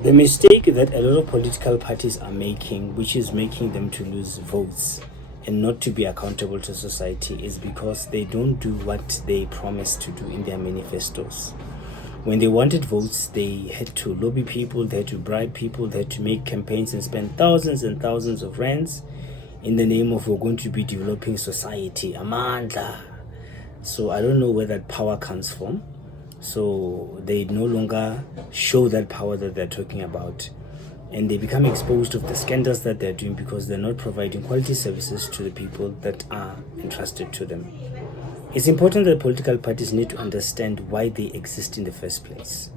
The mistake that a lot of political parties are making, which is making them to lose votes and not to be accountable to society, is because they don't do what they promised to do in their manifestos. When they wanted votes, they had to lobby people, they had to bribe people, they had to make campaigns and spend thousands and thousands of rands in the name of we're going to be developing society. Amandla. So I don't know where that power comes from. So they no longer show that power that they're talking about. And they become exposed of the scandals that they're doing because they're not providing quality services to the people that are entrusted to them. It's important that political parties need to understand why they exist in the first place.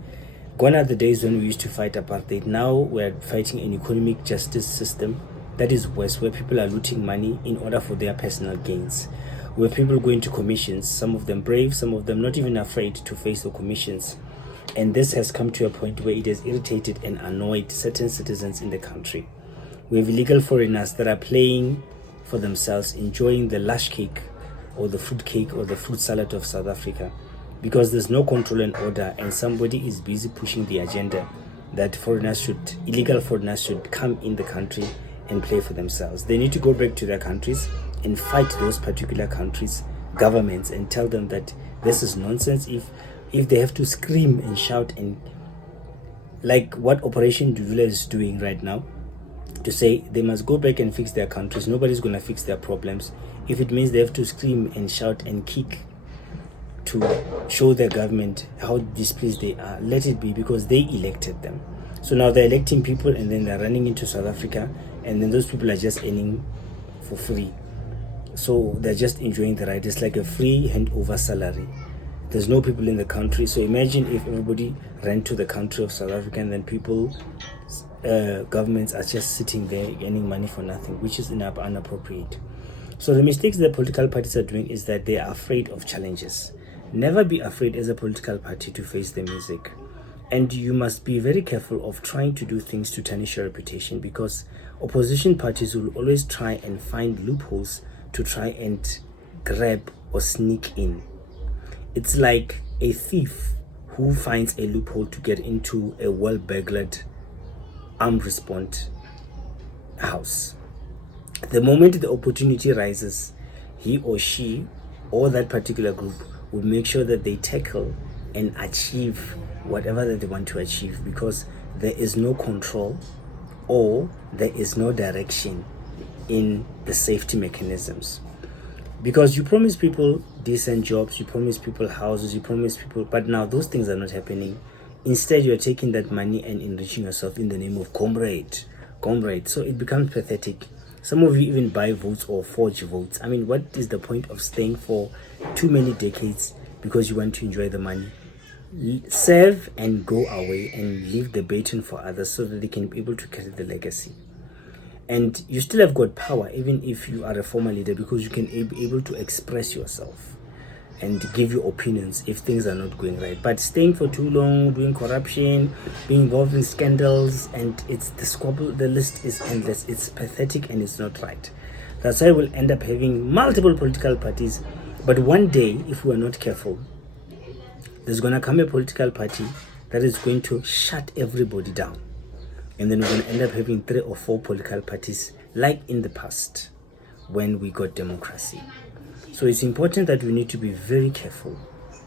Gone are the days when we used to fight apartheid. Now we're fighting an economic justice system that is worse, where people are looting money in order for their personal gains. Where people go into commissions, some of them brave, some of them not even afraid to face the commissions. And this has come to a point where it has irritated and annoyed certain citizens in the country. We have illegal foreigners that are playing for themselves, enjoying the lush cake or the fruit cake or the fruit salad of South Africa, because there's no control and order, and somebody is busy pushing the agenda that illegal foreigners should come in the country and play for themselves. They need to go back to their countries and fight those particular countries' governments and tell them that this is nonsense. If they have to scream and shout, and like what Operation Duvula is doing right now, to say they must go back and fix their countries, nobody's going to fix their problems. If it means they have to scream and shout and kick to show their government how displeased they are, let it be, because they elected them. So now they're electing people and then they're running into South Africa, and then those people are just earning for free. So they're just enjoying the ride. It's like a free handover salary. There's no people in the country. So imagine if everybody ran to the country of South Africa, and then people, governments are just sitting there earning money for nothing, which is inappropriate. So the mistakes that political parties are doing is that they are afraid of challenges. Never be afraid as a political party to face the music. And you must be very careful of trying to do things to tarnish your reputation, because opposition parties will always try and find loopholes to try and grab or sneak in. It's like a thief who finds a loophole to get into a well-burglared armed response house. The moment the opportunity rises, he or she or that particular group will make sure that they tackle and achieve whatever that they want to achieve, because there is no control or there is no direction in the safety mechanisms. Because you promise people decent jobs, you promise people houses, you promise people, but now those things are not happening. Instead, you're taking that money and enriching yourself in the name of comrade. So it becomes pathetic. Some of you even buy votes or forge votes. I mean, what is the point of staying for too many decades because you want to enjoy the money? Serve and go away and leave the baton for others so that they can be able to carry the legacy. And you still have got power even if you are a former leader, because you can be able to express yourself and give your opinions if things are not going right. But staying for too long, doing corruption, being involved in scandals, and it's the list is endless. It's pathetic and it's not right. That's why we'll end up having multiple political parties. But one day, if we are not careful, there's going to come a political party that is going to shut everybody down. And then we're going to end up having 3 or 4 political parties like in the past when we got democracy. So it's important that we need to be very careful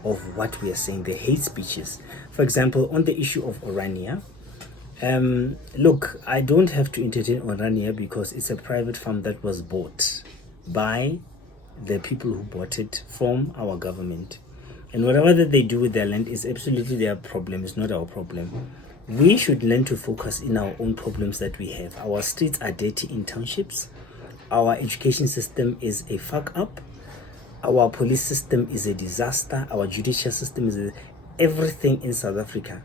of what we are saying, the hate speeches. For example, on the issue of Orania, look, I don't have to entertain Orania because it's a private farm that was bought by the people who bought it from our government. And whatever that they do with their land is absolutely their problem, it's not our problem. We should learn to focus in our own problems that we have. Our streets are dirty in townships. Our education system is a fuck up. Our police system is a disaster. Our judicial system is everything in South Africa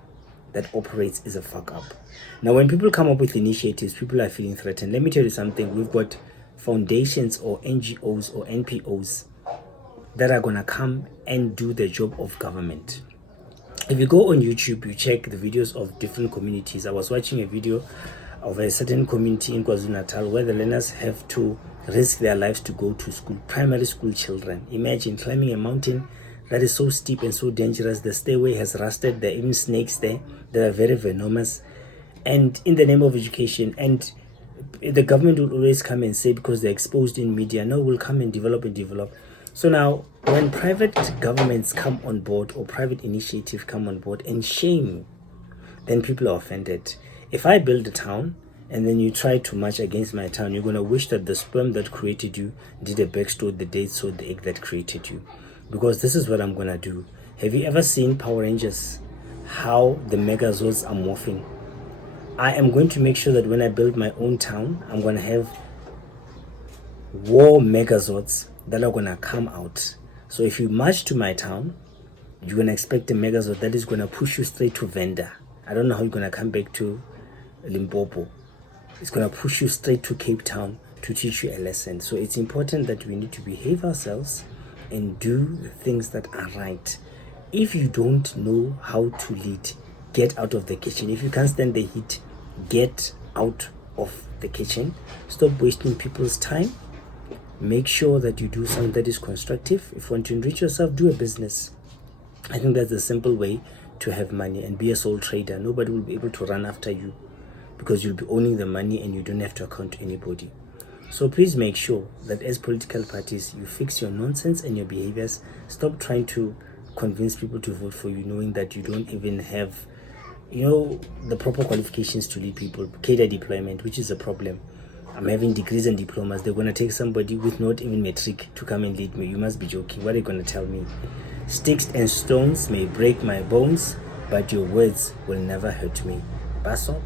that operates is a fuck up. Now, when people come up with initiatives, people are feeling threatened. Let me tell you something. We've got foundations or NGOs or NPOs that are going to come and do the job of government. If you go on YouTube, you check the videos of different communities. I was watching a video of a certain community in KwaZulu-Natal where the learners have to risk their lives to go to school, primary school children. Imagine climbing a mountain that is so steep and so dangerous. The stairway has rusted. There are even snakes there that are very venomous. and in the name of education, and the government will always come and say, because they're exposed in media, no, we'll come and develop. So now when private governments come on board, or private initiative come on board and shame, then people are offended. If I build a town and then you try to march against my town, you're going to wish that the sperm that created you did a backstory the day it sowed the egg that created you. Because this is what I'm going to do. Have you ever seen Power Rangers? How the Megazords are morphing? I am going to make sure that when I build my own town, I'm going to have war Megazords that are going to come out. So if you march to my town, you're going to expect a Megazord that is going to push you straight to Venda. I don't know how you're going to come back to Limpopo. It's going to push you straight to Cape Town to teach you a lesson. So it's important that we need to behave ourselves and do things that are right. If you don't know how to lead, get out of the kitchen. If you can't stand the heat, get out of the kitchen. Stop wasting people's time. Make sure that you do something that is constructive. If you want to enrich yourself, do a business. I think that's the simple way to have money, and be a sole trader. Nobody will be able to run after you because you'll be owning the money and you don't have to account to anybody. So please make sure that as political parties, you fix your nonsense and your behaviors. Stop trying to convince people to vote for you, knowing that you don't even have, the proper qualifications to lead people. Cadre deployment, which is a problem. I'm having degrees and diplomas. They're going to take somebody with not even matric to come and lead me. You must be joking. What are you going to tell me? Sticks and stones may break my bones, but your words will never hurt me. Pass up.